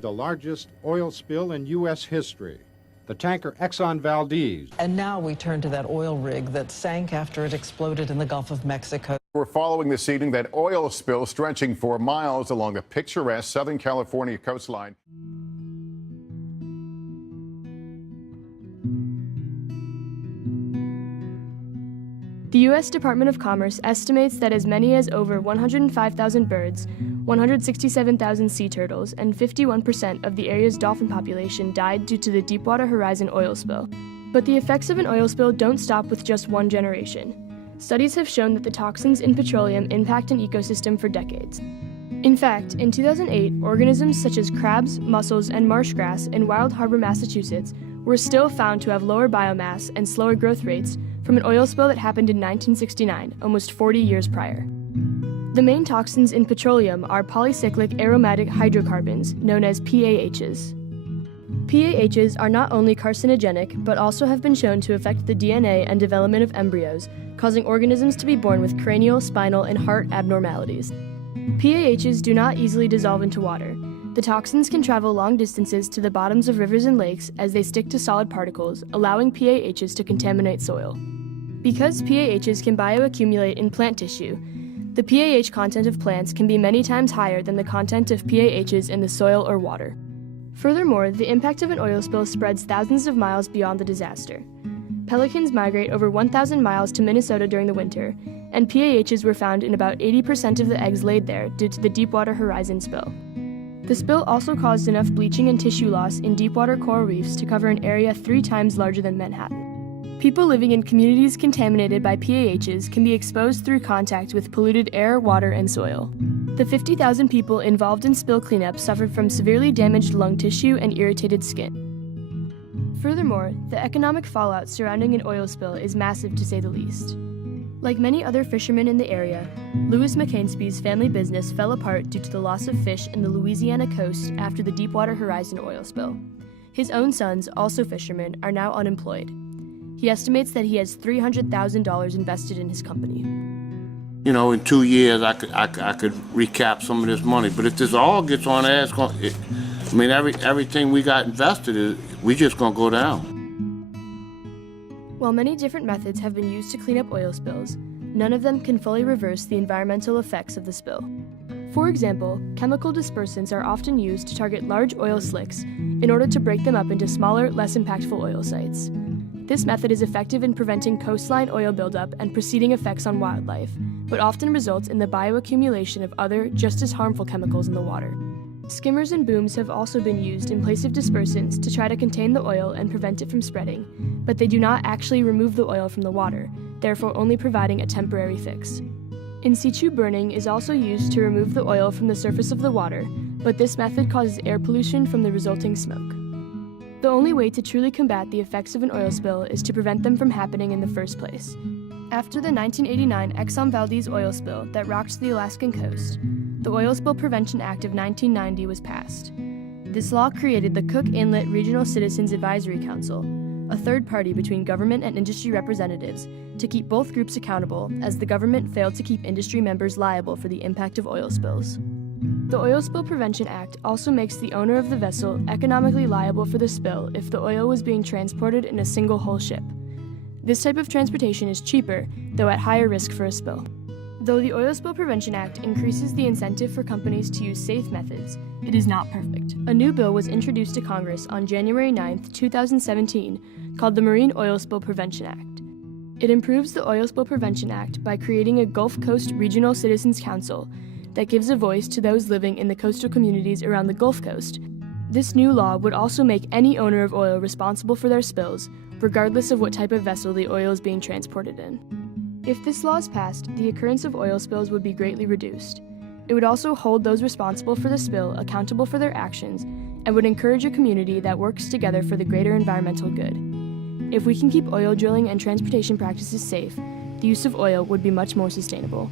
The largest oil spill in U.S. history. The tanker Exxon Valdez. And now we turn to that oil rig that sank after it exploded in the Gulf of Mexico. We're following this evening that oil spill stretching for miles along the picturesque Southern California coastline. The U.S. Department of Commerce estimates that as many as over 105,000 birds, 167,000 sea turtles, and 51% of the area's dolphin population died due to the Deepwater Horizon oil spill. But the effects of an oil spill don't stop with just one generation. Studies have shown that the toxins in petroleum impact an ecosystem for decades. In fact, in 2008, organisms such as crabs, mussels, and marsh grass in Wild Harbor, Massachusetts, were still found to have lower biomass and slower growth rates from an oil spill that happened in 1969, almost 40 years prior. The main toxins in petroleum are polycyclic aromatic hydrocarbons, known as PAHs. PAHs are not only carcinogenic, but also have been shown to affect the DNA and development of embryos, causing organisms to be born with cranial, spinal, and heart abnormalities. PAHs do not easily dissolve into water. The toxins can travel long distances to the bottoms of rivers and lakes as they stick to solid particles, allowing PAHs to contaminate soil. Because PAHs can bioaccumulate in plant tissue, the PAH content of plants can be many times higher than the content of PAHs in the soil or water. Furthermore, the impact of an oil spill spreads thousands of miles beyond the disaster. Pelicans migrate over 1,000 miles to Minnesota during the winter, and PAHs were found in about 80% of the eggs laid there due to the Deepwater Horizon spill. The spill also caused enough bleaching and tissue loss in deepwater coral reefs to cover an area 3 times larger than Manhattan. People living in communities contaminated by PAHs can be exposed through contact with polluted air, water, and soil. The 50,000 people involved in spill cleanup suffered from severely damaged lung tissue and irritated skin. Furthermore, the economic fallout surrounding an oil spill is massive to say the least. Like many other fishermen in the area, Louis McCain's family business fell apart due to the loss of fish in the Louisiana coast after the Deepwater Horizon oil spill. His own sons, also fishermen, are now unemployed. He estimates that he has $300,000 invested in his company. You know, in 2 years, I could recap some of this money. But if this all gets on air, everything we got invested, we just gonna go down. While many different methods have been used to clean up oil spills, none of them can fully reverse the environmental effects of the spill. For example, chemical dispersants are often used to target large oil slicks in order to break them up into smaller, less impactful oil sites. This method is effective in preventing coastline oil buildup and preceding effects on wildlife, but often results in the bioaccumulation of other, just as harmful chemicals in the water. Skimmers and booms have also been used in place of dispersants to try to contain the oil and prevent it from spreading, but they do not actually remove the oil from the water, therefore only providing a temporary fix. In situ burning is also used to remove the oil from the surface of the water, but this method causes air pollution from the resulting smoke. The only way to truly combat the effects of an oil spill is to prevent them from happening in the first place. After the 1989 Exxon Valdez oil spill that rocked the Alaskan coast, the Oil Spill Prevention Act of 1990 was passed. This law created the Cook Inlet Regional Citizens Advisory Council, a third party between government and industry representatives, to keep both groups accountable, as the government failed to keep industry members liable for the impact of oil spills. The Oil Spill Prevention Act also makes the owner of the vessel economically liable for the spill if the oil was being transported in a single hull ship. This type of transportation is cheaper, though at higher risk for a spill. Though the Oil Spill Prevention Act increases the incentive for companies to use safe methods, it is not perfect. A new bill was introduced to Congress on January 9, 2017, called the Marine Oil Spill Prevention Act. It improves the Oil Spill Prevention Act by creating a Gulf Coast Regional Citizens Council that gives a voice to those living in the coastal communities around the Gulf Coast. This new law would also make any owner of oil responsible for their spills, regardless of what type of vessel the oil is being transported in. If this law is passed, the occurrence of oil spills would be greatly reduced. It would also hold those responsible for the spill accountable for their actions and would encourage a community that works together for the greater environmental good. If we can keep oil drilling and transportation practices safe, the use of oil would be much more sustainable.